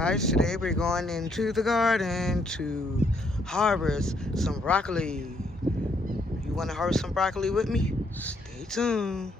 Guys, today we're going into the garden to harvest some broccoli. You want to harvest some broccoli with me? Stay tuned.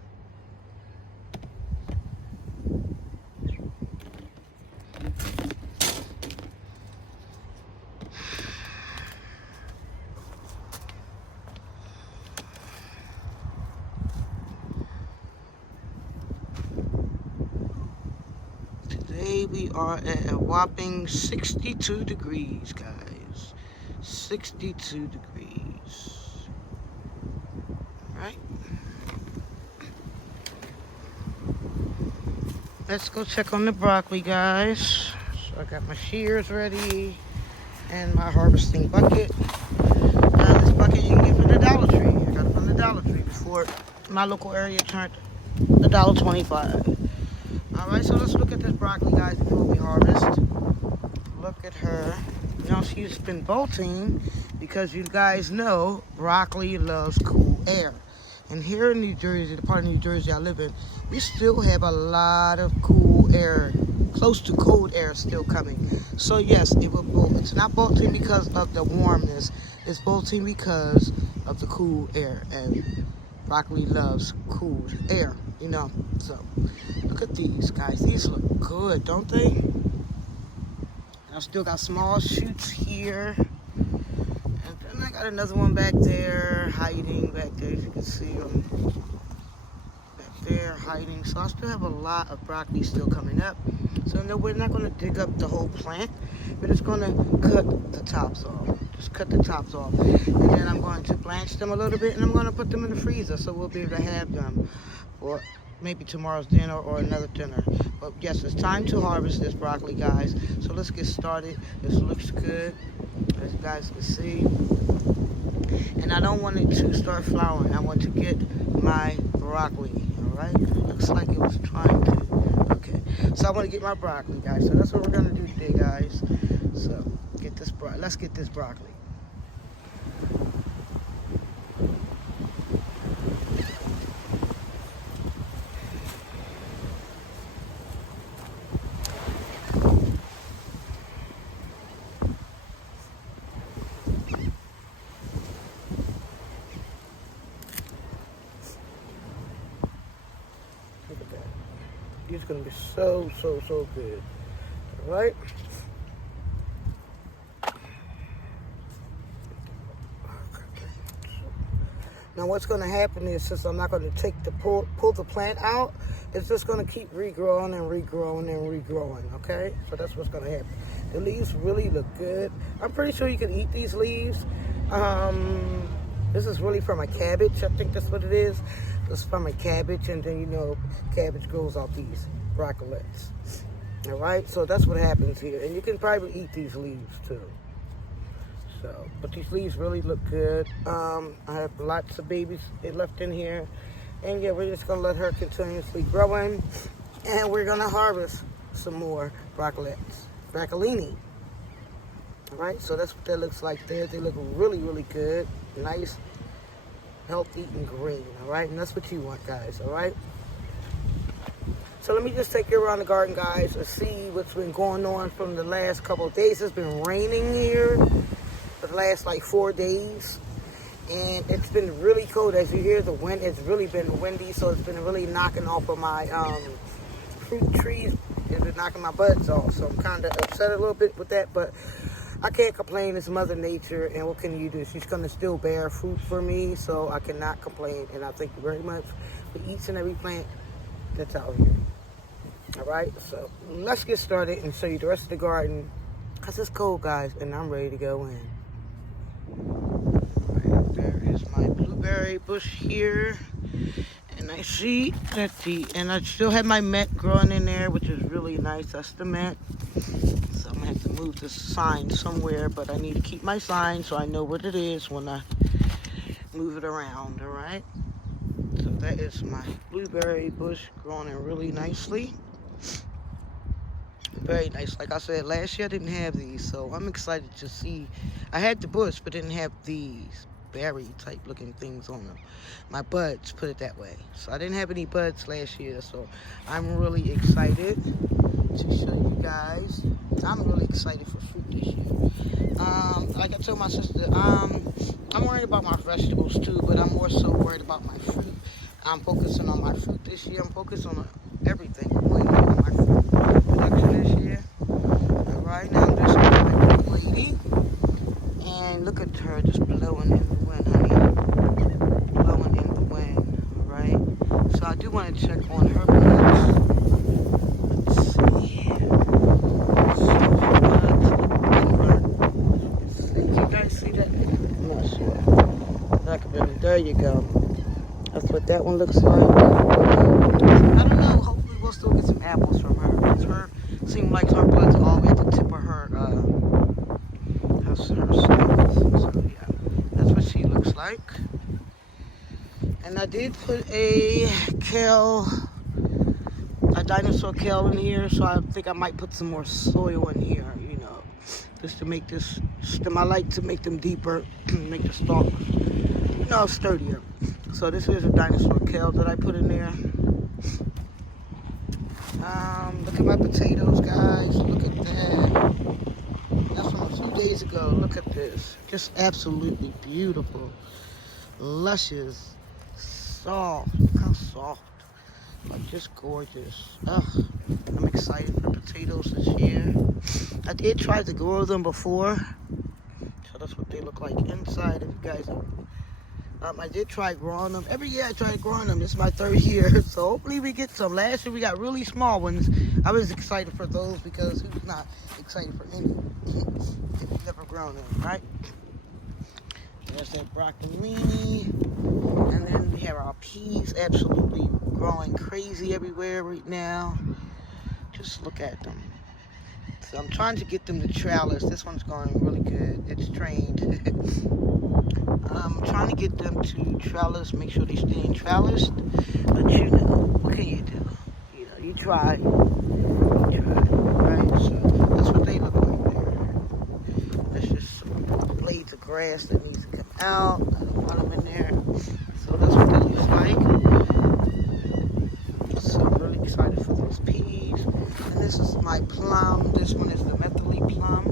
Today we are at a whopping 62 degrees, guys. 62 degrees. Alright. Let's go check on the broccoli, guys. So I got my shears ready and my harvesting bucket. Now this bucket you can get from the Dollar Tree. I got it from the Dollar Tree before my local area turned $1.25. Alright, so let's look at this broccoli, guys, before we harvest. Look at her. You know, she's been bolting because you guys know broccoli loves cool air. And here in New Jersey, the part of New Jersey I live in, we still have a lot of cool air, close to cold air still coming. So yes, it will bolt. It's not bolting because of the warmness. It's bolting because of the cool air. And broccoli loves cool air, you know. So look at these, guys. These look good, don't they? I still got small shoots here. And then I got another one back there, hiding back there. As you can see them back there, hiding. So I still have a lot of broccoli still coming up. So no, we're not going to dig up the whole plant. We're just going to cut the tops off. Just cut the tops off. And then I'm going to blanch them a little bit, and I'm going to put them in the freezer so we'll be able to have them for maybe tomorrow's dinner or another dinner. But yes, it's time to harvest this broccoli, guys. So let's get started. This looks good, as you guys can see. And I don't want it to start flowering. I want to get my broccoli, all right? It looks like it was trying to. Okay, so I want to get my broccoli, guys. So that's what we're going to do today, guys. So let's get this broccoli. Look at that. It's going to be so good. All right? Now what's going to happen is, since I'm not going to pull the plant out, it's just going to keep regrowing and regrowing and regrowing, okay? So that's what's going to happen. The leaves really look good. I'm pretty sure you can eat these leaves. This is really from a cabbage. I think that's what it is. It's from a cabbage, and then, you know, cabbage grows out these broccolets. All right? So that's what happens here. And you can probably eat these leaves, too. So, but these leaves really look good. I have lots of babies left in here. And yeah, we're just going to let her continuously growing. And we're going to harvest some more broccolini. All right, so that's what that looks like there. They look really good. Nice, healthy, and green. All right, and that's what you want, guys. All right. So let me just take you around the garden, guys, and see what's been going on from the last couple of days. It's been raining here for the last like 4 days, and it's been really cold. As you hear the wind, it's really been windy, so it's been really knocking off of my fruit trees. It's been knocking my buds off, so I'm kind of upset a little bit with that, but I can't complain. It's Mother Nature, and what can you do? She's going to still bear fruit for me, so I cannot complain, and I thank you very much for each and every plant that's out here. All right, so let's get started and show you the rest of the garden, because it's cold, guys, and I'm ready to go in. Right, there is my blueberry bush here, and I see that and I still have my mint growing in there, which is really nice. That's the mint. So I'm gonna have to move this sign somewhere, but I need to keep my sign so I know what it is when I move it around. All right, so that is my blueberry bush growing in really nicely. Very nice. Like I said, last year I didn't have these, so I'm excited to see. I had the bush, but didn't have these berry type looking things on them. My buds, put it that way. So I didn't have any buds last year, so I'm really excited to show you guys I'm really excited for fruit this year. Like I told my sister, I'm worried about my vegetables too, but I'm more so worried about my fruit. I'm focusing on my fruit this year. I'm focused on everything. I'm waiting on my fruit production this year. But right now, I'm just with my big lady, and look at her just blowing in the wind, honey. Blowing in the wind, right? So I do want to check on her plants. Let's see. You guys see that? I'm not sure. There you go. That's what that one looks like. I don't know. Hopefully we'll still get some apples from her. Because her seems like her blood's all the way at the tip of her stomach. So yeah, that's what she looks like. And I did put a dinosaur kale in here. So I think I might put some more soil in here, just to make this stem. I like to make them deeper, make the stalk, sturdier. So this is a dinosaur kale that I put in there. Look at my potatoes, guys. Look at that. That's from a few days ago. Look at this. Just absolutely beautiful. Luscious. Soft. Look how soft. Like, just gorgeous. Ugh. I'm excited for potatoes this year. I did try to grow them before. So that's what they look like inside, if you guys are. I did try growing them. Every year I try growing them. This is my third year, so hopefully we get some. Last year we got really small ones. I was excited for those because who's not excited for any if you've never grown them, right? There's that broccolini. And then we have our peas absolutely growing crazy everywhere right now. Just look at them. So I'm trying to get them to trellis. This one's going really good. It's trained. I'm trying to get them to trellis, make sure they stay in trellis. But what can you do? You try. Right? So that's what they look like there. That's just some blades of grass that needs to come out. I don't want them in there. So that's what they look like. So I'm really excited for those peas. And this is my plum. This one is the mentally plum.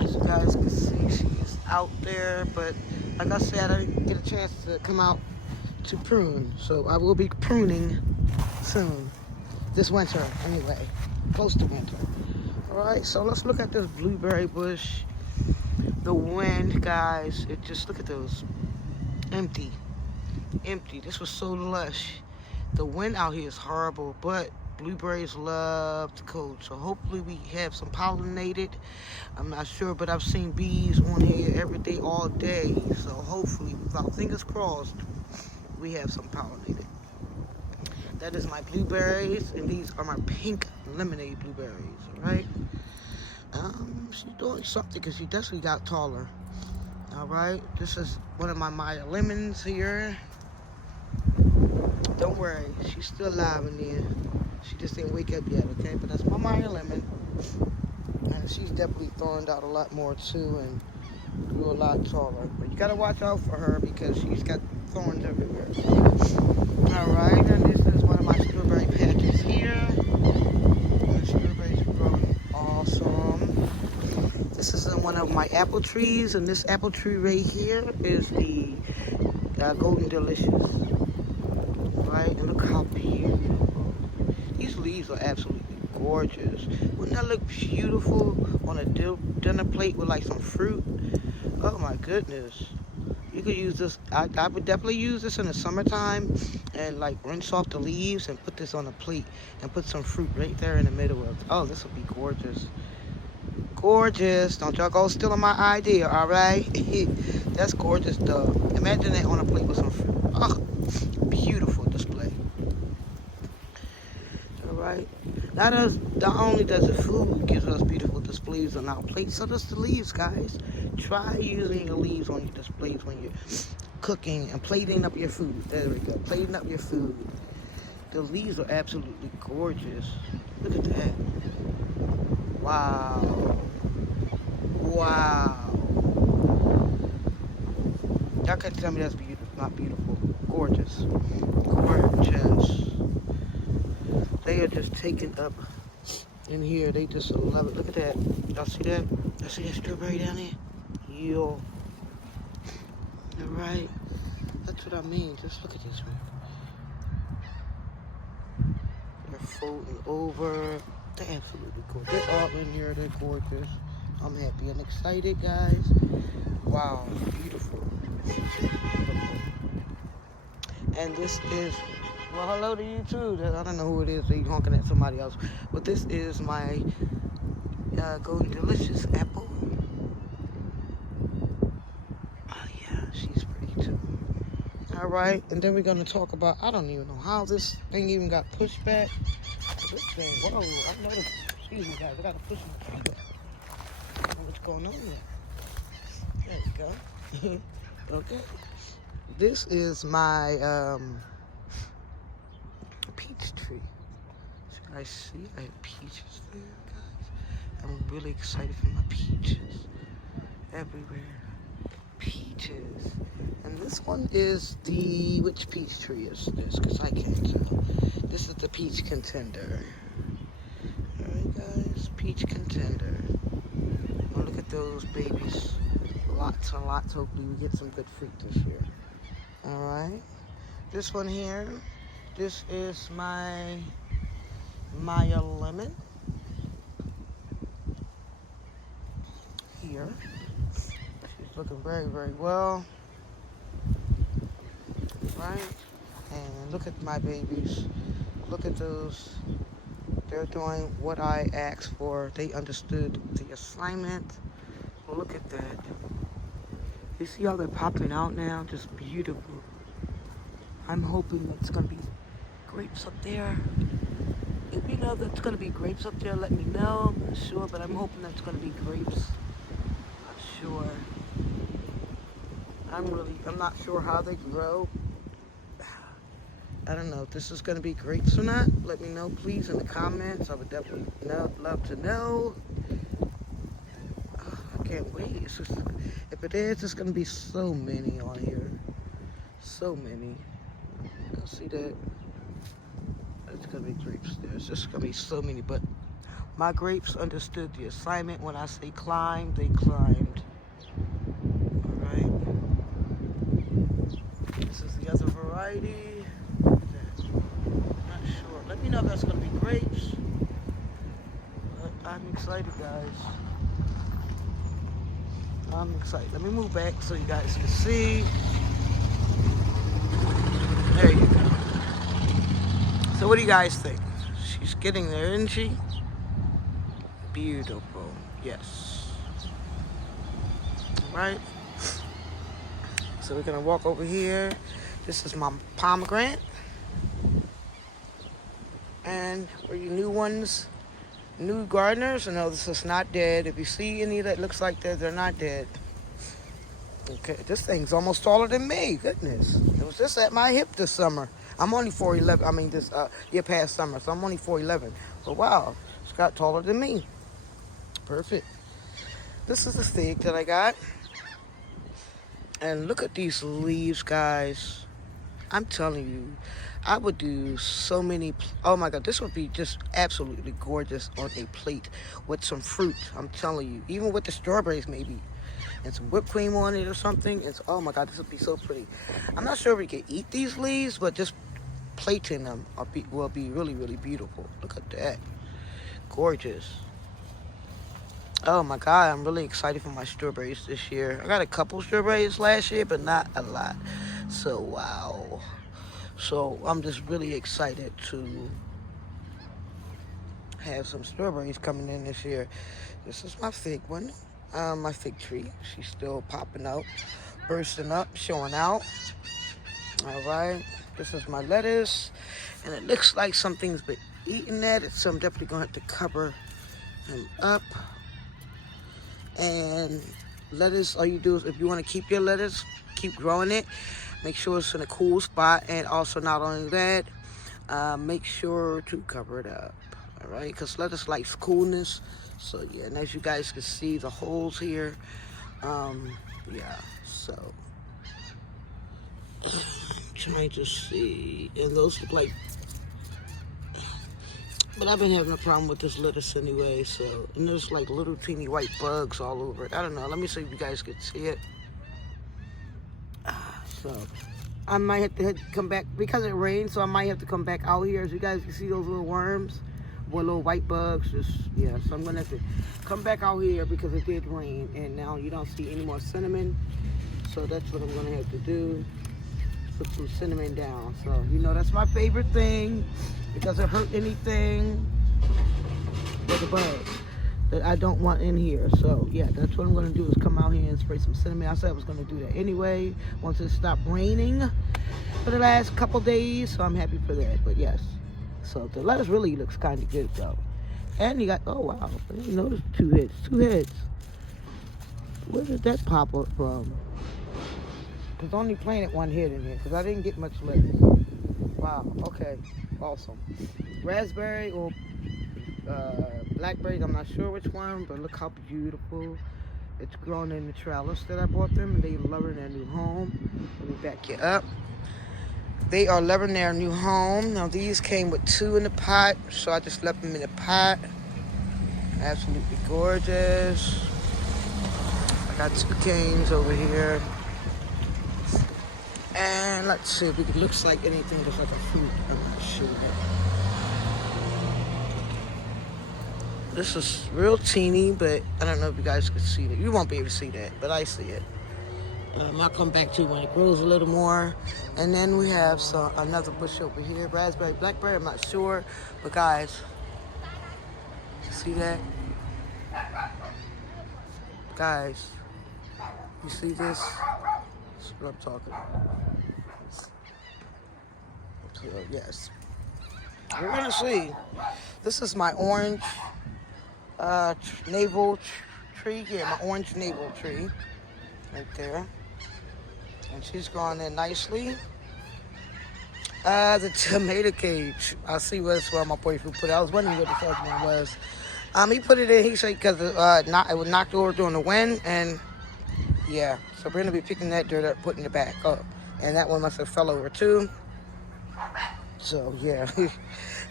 As you guys can see, she is out there, but like I said, I didn't get a chance to come out to prune, so I will be pruning soon, this winter anyway, close to winter. All right, so let's look at this blueberry bush. The wind, guys, look at those, empty. This was so lush. The wind out here is horrible, but blueberries love the cold, so hopefully we have some pollinated. I'm not sure, but I've seen bees on here every day, all day. So hopefully, without fingers crossed, we have some pollinated. That is my blueberries, and these are my pink lemonade blueberries, all right? She's doing something because she definitely got taller. All right, this is one of my Maya lemons here. Don't worry, she's still alive in there. She just didn't wake up yet, okay? But that's my Maya lemon. And she's definitely thorned out a lot more too and grew a lot taller. But you gotta watch out for her because she's got thorns everywhere. Alright, and this is one of my strawberry patches here. The strawberries are growing awesome. This is one of my apple trees, and this apple tree right here is the Golden Delicious. Right, and look how beautiful. These leaves are absolutely gorgeous. Wouldn't that look beautiful on a dinner plate with like some fruit? Oh my goodness. You could use this. I would definitely use this in the summertime and like rinse off the leaves and put this on a plate and put some fruit right there in the middle of it. Oh, this would be gorgeous. Gorgeous. Don't y'all go stealing my idea, all right? That's gorgeous, though. Imagine that on a plate with some fruit. Oh, beautiful display. All right. Not only does the food give us beautiful displays on our plates, so does the leaves, guys. Try using your leaves on your displays when you're cooking and plating up your food. There we go. Plating up your food. The leaves are absolutely gorgeous. Look at that. Wow. Wow. Y'all couldn't tell me that's beautiful, not beautiful. Gorgeous. Gorgeous. They are just taking up in here. They just love it. Look at that. Y'all see that? Y'all see that strawberry down there? Yo. All right. That's what I mean. Just look at this, man. They're folding over. They're absolutely gorgeous. They're all in here. They're gorgeous. I'm happy and excited, guys. Wow. Beautiful. Beautiful. And this is, well, hello to you too. I don't know who it is. They honking at somebody else. But this is my Golden Delicious apple. Oh yeah, she's pretty too. All right, and then we're gonna talk about, I don't even know how this thing even got pushed back. This thing, whoa, I noticed, excuse me guys, I gotta push my tree back. I don't know what's going on there. There we go. Okay. This is my peach tree. So you guys see, I have peaches there, guys. I'm really excited for my peaches. Everywhere. Peaches. And this one is the, which peach tree is this? Because I can't tell. This is the peach contender. Alright guys, peach contender. Oh, look at those babies. Lots and lots. Hopefully we get some good fruit this year. Alright. This one here, this is my Maya lemon. Here. She's looking very, very well. Right? And look at my babies. Look at those. They're doing what I asked for. They understood the assignment. Well, look at that. You see how they're popping out now? Just beautiful. I'm hoping it's going to be grapes up there. If you know that's going to be grapes up there, let me know. I'm not sure, but I'm hoping that's going to be grapes. Not sure. I'm not sure how they grow. I don't know if this is going to be grapes or not. Let me know, please, in the comments. I would definitely love to know. Oh, I can't wait. It's just, if it is, it's going to be so many on here. So many. You'll see that? It's going to be grapes there. It's just going to be so many. But my grapes understood the assignment. When I say climb, they climbed. All right. This is the other variety. Not sure. Let me know if that's going to be grapes. But I'm excited, guys. I'm excited. Let me move back so you guys can see. There you go. So what do you guys think? She's getting there, isn't she? Beautiful. Yes. All right. So we're going to walk over here. This is my pomegranate. And for you new ones, new gardeners, no, this is not dead. If you see any that looks like that, they're not dead. Okay, this thing's almost taller than me. Goodness. It was just at my hip this summer. I'm only 4'11". I mean, this year past summer, so I'm only 4'11". But wow, it's got taller than me. Perfect. This is the fig that I got. And look at these leaves, guys. I'm telling you, I would do so many. Oh my God, this would be just absolutely gorgeous on a plate with some fruit. I'm telling you, even with the strawberries maybe, and some whipped cream on it or something. It's, oh my God, this would be so pretty. I'm not sure if we can eat these leaves, but just plating them will be really, really beautiful. Look at that, gorgeous. Oh my God, I'm really excited for my strawberries this year. I got a couple strawberries last year, but not a lot. So, wow. So, I'm just really excited to have some strawberries coming in this year. This is my fig one. My fig tree. She's still popping out, bursting up, showing out. All right. This is my lettuce. And it looks like something's been eating at it, so I'm definitely going to have to cover him up. And lettuce, all you do is, if you want to keep your lettuce, keep growing it. Make sure it's in a cool spot. And also, not only that, make sure to cover it up. All right, because lettuce likes coolness. So yeah, and as you guys can see, the holes here. Yeah, so I'm trying to see, and those look like, But I've been having a problem with this lettuce anyway, so, and there's like little teeny white bugs all over it. I don't know. Let me see if you guys can see it. So, I might have to come back, because it rained, so I might have to come back out here. As you guys can see those little worms, or little white bugs, just, yeah. So I'm gonna have to come back out here because it did rain, and now you don't see any more cinnamon. So that's what I'm gonna have to do. Put some cinnamon down. So, you know, that's my favorite thing. It doesn't hurt anything. But the bugs that I don't want in here. So, yeah, that's what I'm going to do is come out here and spray some cinnamon. I said I was going to do that anyway once it stopped raining for the last couple days. So, I'm happy for that. But, yes. So, the lettuce really looks kind of good, though. And you got, oh, wow. I didn't notice two heads. Two heads. Where did that pop up from? Because I only planted one head in here because I didn't get much lettuce. Wow, okay, awesome. Raspberry or blackberry, I'm not sure which one, but look how beautiful. It's grown in the trellis that I bought them, and they loving their new home. Let me back you up. They are loving their new home. Now these came with 2 in the pot, so I just left them in the pot. Absolutely gorgeous. I got 2 canes over here. And let's see if it looks like anything that's like a fruit. I'm not sure. This is real teeny, but I don't know if you guys can see that. You won't be able to see that, but I see it. I'll come back to when it grows a little more. And then we have another bush over here. Raspberry, blackberry, I'm not sure. But guys, see that? Guys, you see this? That's what I'm talking about. So, yes. We're going to see. This is my orange navel tree. Yeah, my orange navel tree. Right there. And she's growing in nicely. The tomato cage. I'll see what's where my boyfriend put it. I was wondering what the first one was. He put it in, he said, because it was knocked over during the wind. And, yeah. So we're going to be picking that dirt up, putting it back up. And that one must have fell over, too. So, yeah.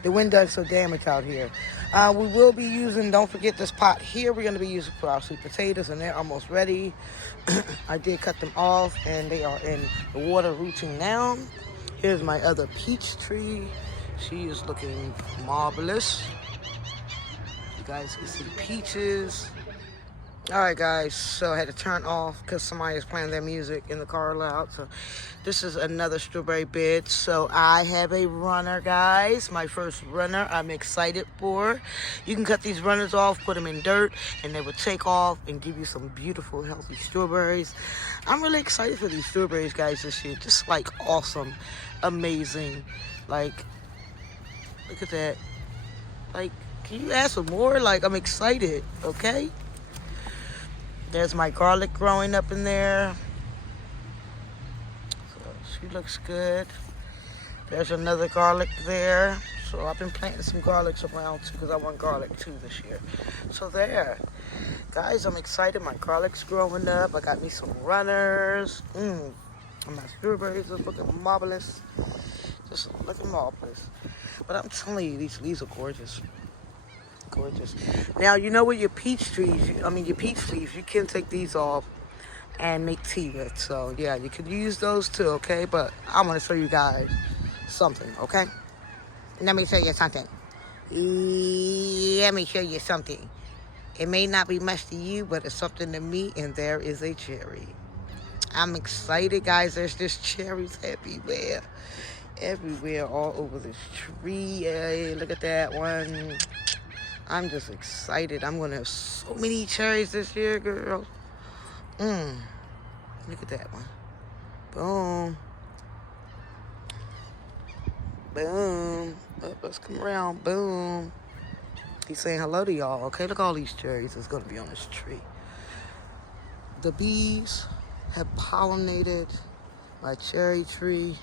The wind does so damage out here. We will be using, don't forget this pot here, we're going to be using for our sweet potatoes, and they're almost ready. I did cut them off, and they are in the water rooting now. Here's my other peach tree. She is looking marvelous. You guys can see peaches. Alright guys, so I had to turn off because somebody is playing their music in the car loud. So this is another strawberry bed. So I have a runner, guys. My first runner I'm excited for. You can cut these runners off, put them in dirt, and they will take off and give you some beautiful, healthy strawberries. I'm really excited for these strawberries, guys, this year. Just like awesome, amazing. Like, look at that. Like, can you ask for more? Like, I'm excited, okay? There's my garlic growing up in there. So she looks good. There's another garlic there. So I've been planting some garlics around too because I want garlic too this year. So there. Guys, I'm excited. My garlic's growing up. I got me some runners. And my strawberries are looking marvelous. Just looking marvelous. But I'm telling you, these leaves are gorgeous. Gorgeous. Now, you know what, your peach leaves, you can take these off and make tea with. So, yeah, you could use those too, okay? But I want to show you guys something, okay? Let me show you something. Let me show you something. It may not be much to you, but it's something to me, and there is a cherry. I'm excited, guys. There's just cherries everywhere. Everywhere, all over this tree. Hey, look at that one. I'm just excited. I'm going to have so many cherries this year, girl. Look at that one. Boom. Boom. Oh, let's come around. Boom. He's saying hello to y'all. Okay, look at all these cherries that's going to be on this tree. The bees have pollinated my cherry tree.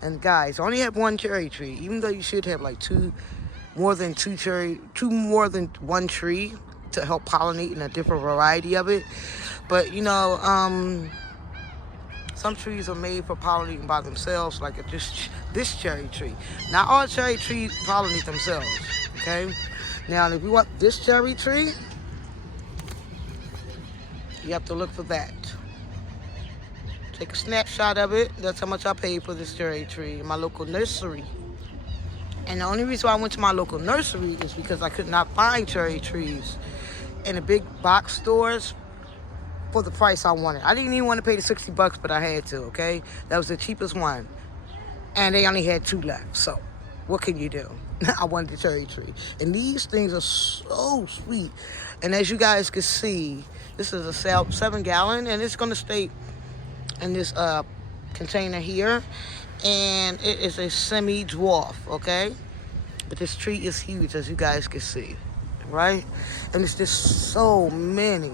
And guys, I only have one cherry tree, even though you should have like more than one tree to help pollinate in a different variety of it. But you know, some trees are made for pollinating by themselves, like this cherry tree. Not all cherry trees pollinate themselves. Okay? Now, if you want this cherry tree, you have to look for that. Take a snapshot of it. That's how much I paid for this cherry tree in my local nursery. And the only reason why I went to my local nursery is because I could not find cherry trees in the big box stores for the price I wanted. I didn't even want to pay the $60, but I had to, okay? That was the cheapest one. And they only had 2 left. So, what can you do? I wanted the cherry tree. And these things are so sweet. And as you guys can see, this is a 7-gallon, and it's going to stay in this container here. And it is a semi-dwarf, okay? But this tree is huge, as you guys can see, right? And it's just so many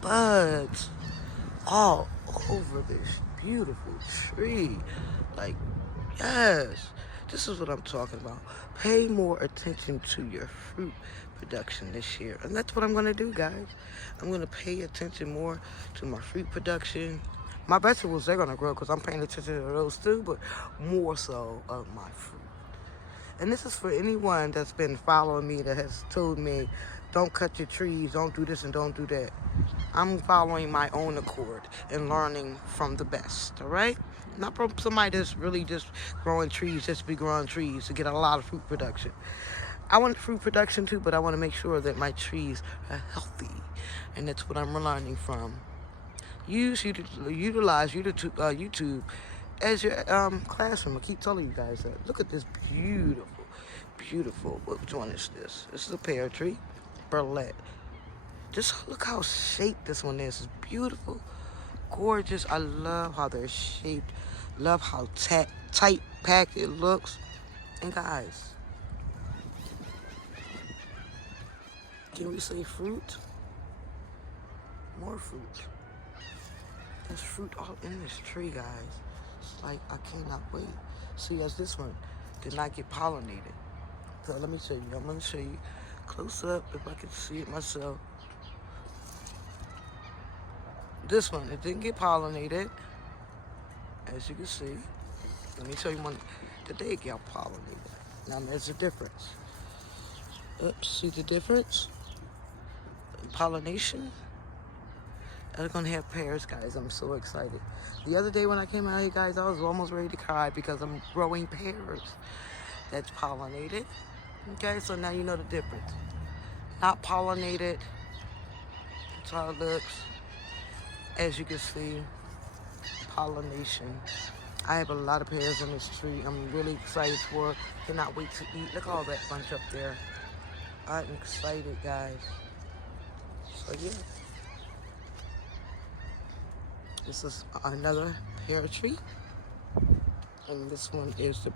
buds all over this beautiful tree. Like, yes, this is what I'm talking about. Pay more attention to your fruit production this year. And that's what I'm going to do, guys. I'm going to pay attention more to my fruit production. My vegetables, they're going to grow because I'm paying attention to those too, but more so of my fruit. And this is for anyone that's been following me that has told me, don't cut your trees, don't do this and don't do that. I'm following my own accord and learning from the best, all right? Not from somebody that's really just growing trees, just to be growing trees to get a lot of fruit production. I want fruit production too, but I want to make sure that my trees are healthy. And that's what I'm learning from. Utilize YouTube as your classroom. I keep telling you guys that. Look at this beautiful. Which one is this? This is a pear tree, Berlet. Just look how shaped this one is. It's beautiful, gorgeous. I love how they're shaped. Love how tight packed it looks. And guys, can we say fruit? More fruit. There's fruit all in this tree, guys. It's like, I cannot wait. See, as this one did not get pollinated. So let me show you. I'm going to show you close up if I can see it myself. This one, it didn't get pollinated, as you can see. Let me tell you one that did get pollinated. Now there's a difference. Oops, see the difference? Pollination. They're gonna have pears, guys. I'm so excited. The other day when I came out here, guys, I was almost ready to cry because I'm growing pears. That's pollinated. Okay, so now you know the difference. Not pollinated. That's how it looks. As you can see, pollination. I have a lot of pears on this tree. I'm really excited for it. Cannot wait to eat. Look at all that bunch up there. I'm excited, guys. So yeah. This is another pear tree. And this one is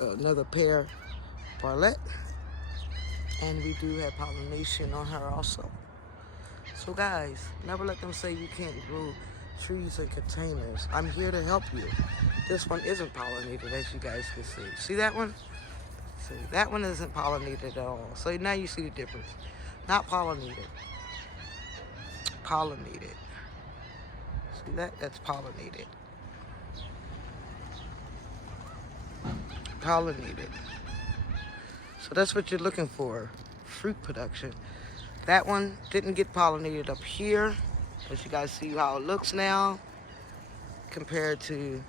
another pear Barlett. And we do have pollination on her also. So guys, never let them say you can't grow trees in containers. I'm here to help you. This one isn't pollinated, as you guys can see. See that one? See, that one isn't pollinated at all. So now you see the difference. Not pollinated. Pollinated. See that? That's pollinated. Pollinated. So that's what you're looking for. Fruit production. That one didn't get pollinated up here. As you guys see how it looks now. Compared to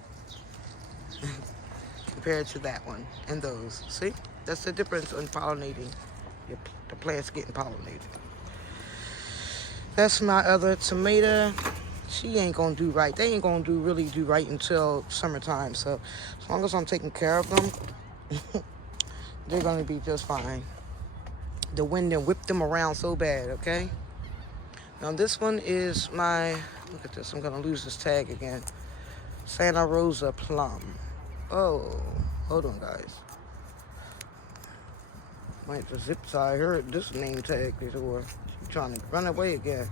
that one and those. See? That's the difference in pollinating. The plants getting pollinated. That's my other tomato. She ain't gonna do right. They ain't gonna really do right until summertime. So as long as I'm taking care of them, they're gonna be just fine. The wind and whipped them around so bad, okay? Now this one is my, look at this, I'm gonna lose this tag again. Santa Rosa Plum. Oh, hold on guys. Might the zip tie, I heard this name tag before. She's trying to run away again.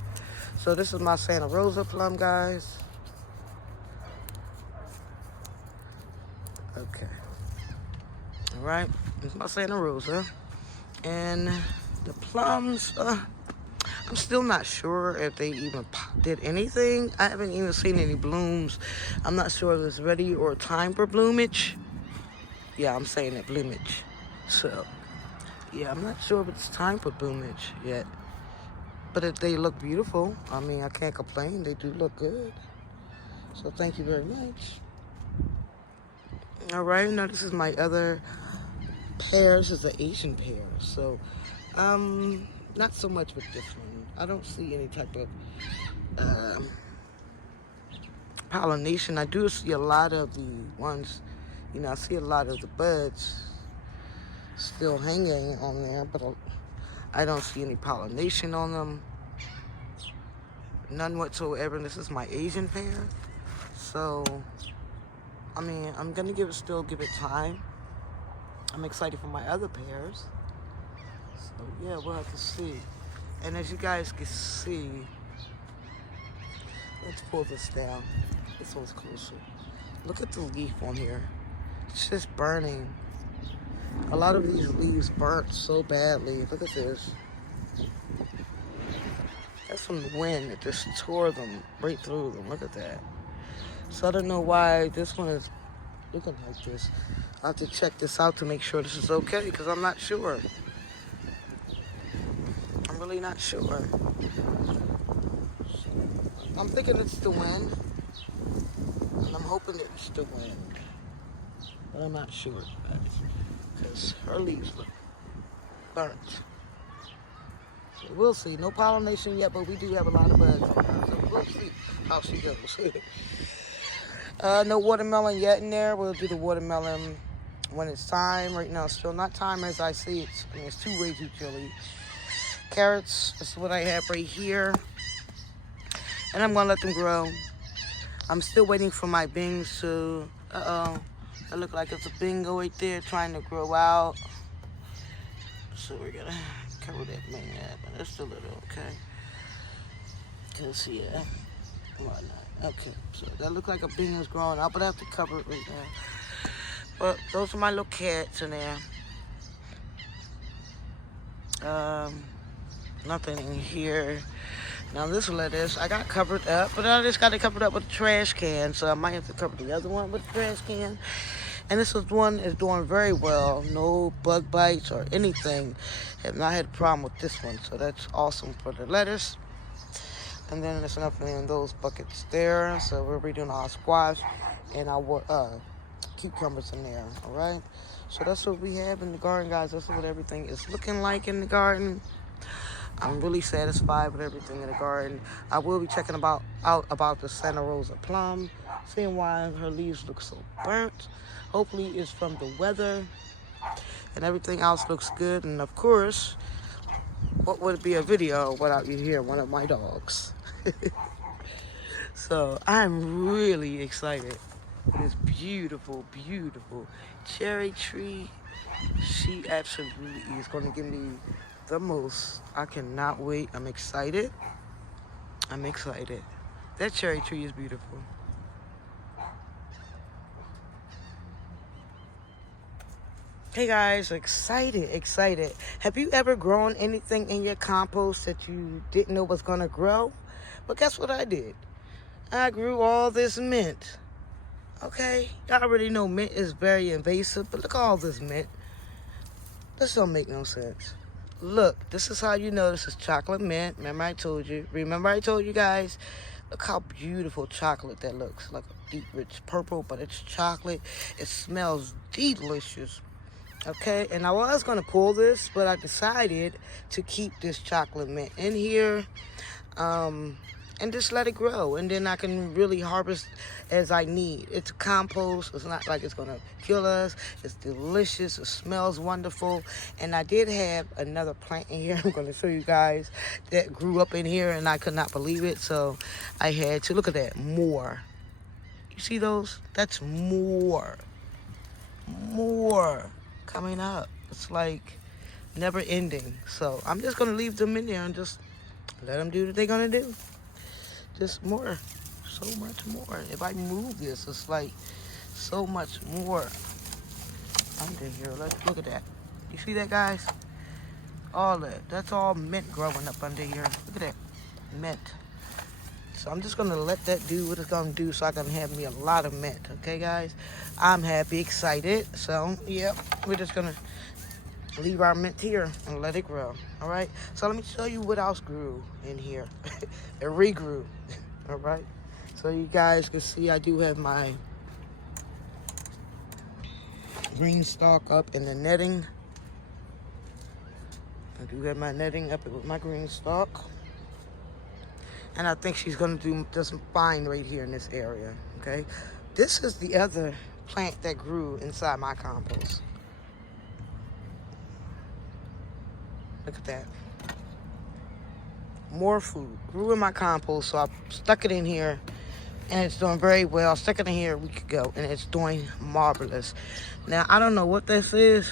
So this is my Santa Rosa Plum, guys. Okay. All right, this is my Santa Rosa. And the plums, I'm still not sure if they even did anything. I haven't even seen any blooms. I'm not sure if it's ready or time for bloomage. Yeah, I'm saying it, bloomage. So, Yeah, I'm not sure if it's time for boomage yet. But if they look beautiful, I mean, I can't complain. They do look good. So thank you very much. All right, now this is my other pear. This is the Asian pear. So, not so much with this one. I don't see any type of pollination. I do see a lot of the ones, I see a lot of the buds still hanging on there, but I don't see any pollination on them. None whatsoever. This is my Asian pear. So, I mean, I'm going to still give it time. I'm excited for my other pears. So, yeah, we'll have to see. And as you guys can see, let's pull this down. This one's closer. Look at the leaf on here. It's just burning. A lot of these leaves burnt so badly. Look at this. That's from the wind. It just tore them right through them. Look at that. So I don't know why this one is looking like this. I'll have to check this out to make sure this is okay, because I'm not sure. I'm really not sure. I'm thinking it's the wind. And I'm hoping it's the wind. But I'm not sure, guys. Because her leaves look burnt. So we'll see. No pollination yet, but we do have a lot of buds on her. So we'll see how she goes. No watermelon yet in there. We'll do the watermelon when it's time. Right now, it's still not time as I see it. I mean, it's way too chilly. Carrots, this is what I have right here. And I'm going to let them grow. I'm still waiting for my beans to... It look like it's a bingo right there trying to grow out. So we're going to cover that thing up. And it's a little, okay? Because, yeah. Why not? Okay, so that look like a bean is growing out, but I have to cover it right now. But those are my little carrots in there. Nothing in here. Now this lettuce, I got covered up, but I just got it covered up with a trash can, so I might have to cover the other one with a trash can. And this one is doing very well. No bug bites or anything. Have not had a problem with this one, so that's awesome for the lettuce. And then there's nothing in those buckets there, so we're redoing our squash and our cucumbers in there, all right? So that's what we have in the garden, guys. That's what everything is looking like in the garden. I'm really satisfied with everything in the garden. I will be checking out about the Santa Rosa Plum, seeing why her leaves look so burnt. Hopefully it's from the weather, and everything else looks good. And of course, what would be a video without you hearing one of my dogs? So I'm really excited. This beautiful, beautiful cherry tree. She absolutely is going to give me the most. I cannot wait. I'm excited. I'm excited. That cherry tree is beautiful. Hey guys, excited. Have you ever grown anything in your compost that you didn't know was going to grow? But guess what I did? I grew all this mint. Okay? Y'all already know mint is very invasive, but look at all this mint. This don't make no sense. Look, this is how you know this is chocolate mint. Remember I told you guys? Look how beautiful chocolate that looks. Like a deep, rich purple, but it's chocolate. It smells delicious. Okay, and I was going to pull this, but I decided to keep this chocolate mint in here and just let it grow. And then I can really harvest as I need. It's compost. It's not like it's going to kill us. It's delicious. It smells wonderful. And I did have another plant in here I'm going to show you guys that grew up in here, and I could not believe it. So I had to, look at that, more. You see those? That's more coming up. It's like never ending. So I'm just going to leave them in there and just let them do what they're going to do. Just more. So much more. If I move this, it's like so much more under here. Let's look at that. You see that, guys? All that. That's all mint growing up under here. Look at that. Mint. So I'm just going to let that do what it's going to do so I can have me a lot of mint. Okay, guys? I'm happy, excited. So, yeah, we're just going to leave our mint here and let it grow. All right. So let me show you what else grew in here. It regrew. All right. So you guys can see I do have my green stalk up in the netting. I do have my netting up with my green stalk. And I think she's going to do just fine right here in this area, okay? This is the other plant that grew inside my compost. Look at that. More food. Grew in my compost, so I stuck it in here. And it's doing very well. I stuck it in here a week ago, and it's doing marvelous. Now, I don't know what this is.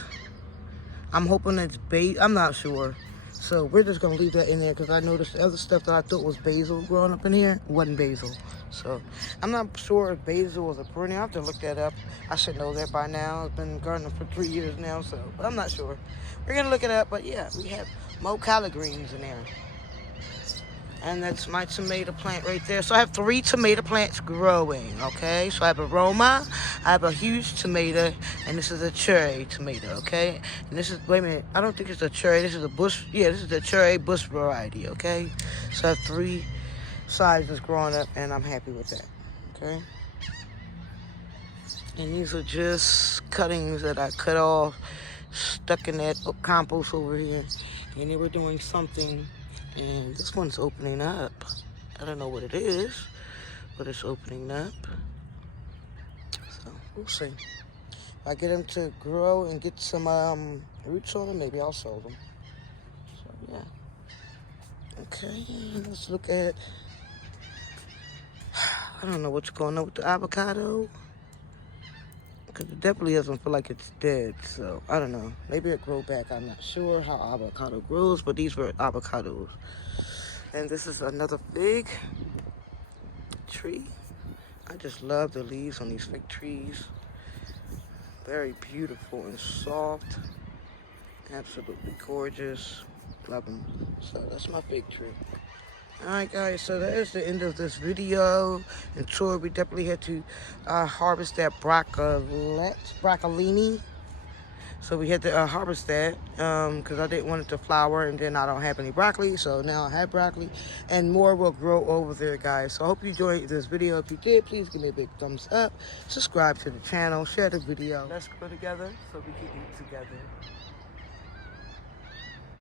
I'm hoping it's basil. I'm not sure. So we're just going to leave that in there because I noticed the other stuff that I thought was basil growing up in here wasn't basil. So I'm not sure if basil was a perennial. I have to look that up. I should know that by now. I've been gardening for 3 years now, so but I'm not sure. We're going to look it up. But yeah, we have more collard greens in there. And that's my tomato plant right there. So I have 3 tomato plants growing, okay? So I have a Roma, I have a huge tomato, and this is a cherry tomato, okay? And this is, wait a minute, I don't think it's a cherry. This is a bush, yeah, this is the cherry bush variety, okay? So I have 3 sizes growing up, and I'm happy with that, okay? And these are just cuttings that I cut off, stuck in that compost over here. And they were doing something. And this one's opening up. I don't know what it is, but it's opening up. So we'll see. If I get them to grow and get some roots on them, maybe I'll sow them. So yeah. Okay, let's look at, I don't know what's going on with the avocado. Because it definitely doesn't feel like it's dead. So I don't know. Maybe it grow back. I'm not sure how avocado grows, but these were avocados. And this is another fig tree. I just love the leaves on these fig trees. Very beautiful and soft. Absolutely gorgeous. Love them. So that's my fig tree. Alright guys, so that is the end of this video. And sure, we definitely had to harvest that broccolini. So we had to harvest that because I didn't want it to flower, and then I don't have any broccoli. So now I have broccoli, and more will grow over there, guys. So I hope you enjoyed this video. If you did, please give me a big thumbs up. Subscribe to the channel. Share the video. Let's grow together so we can eat together.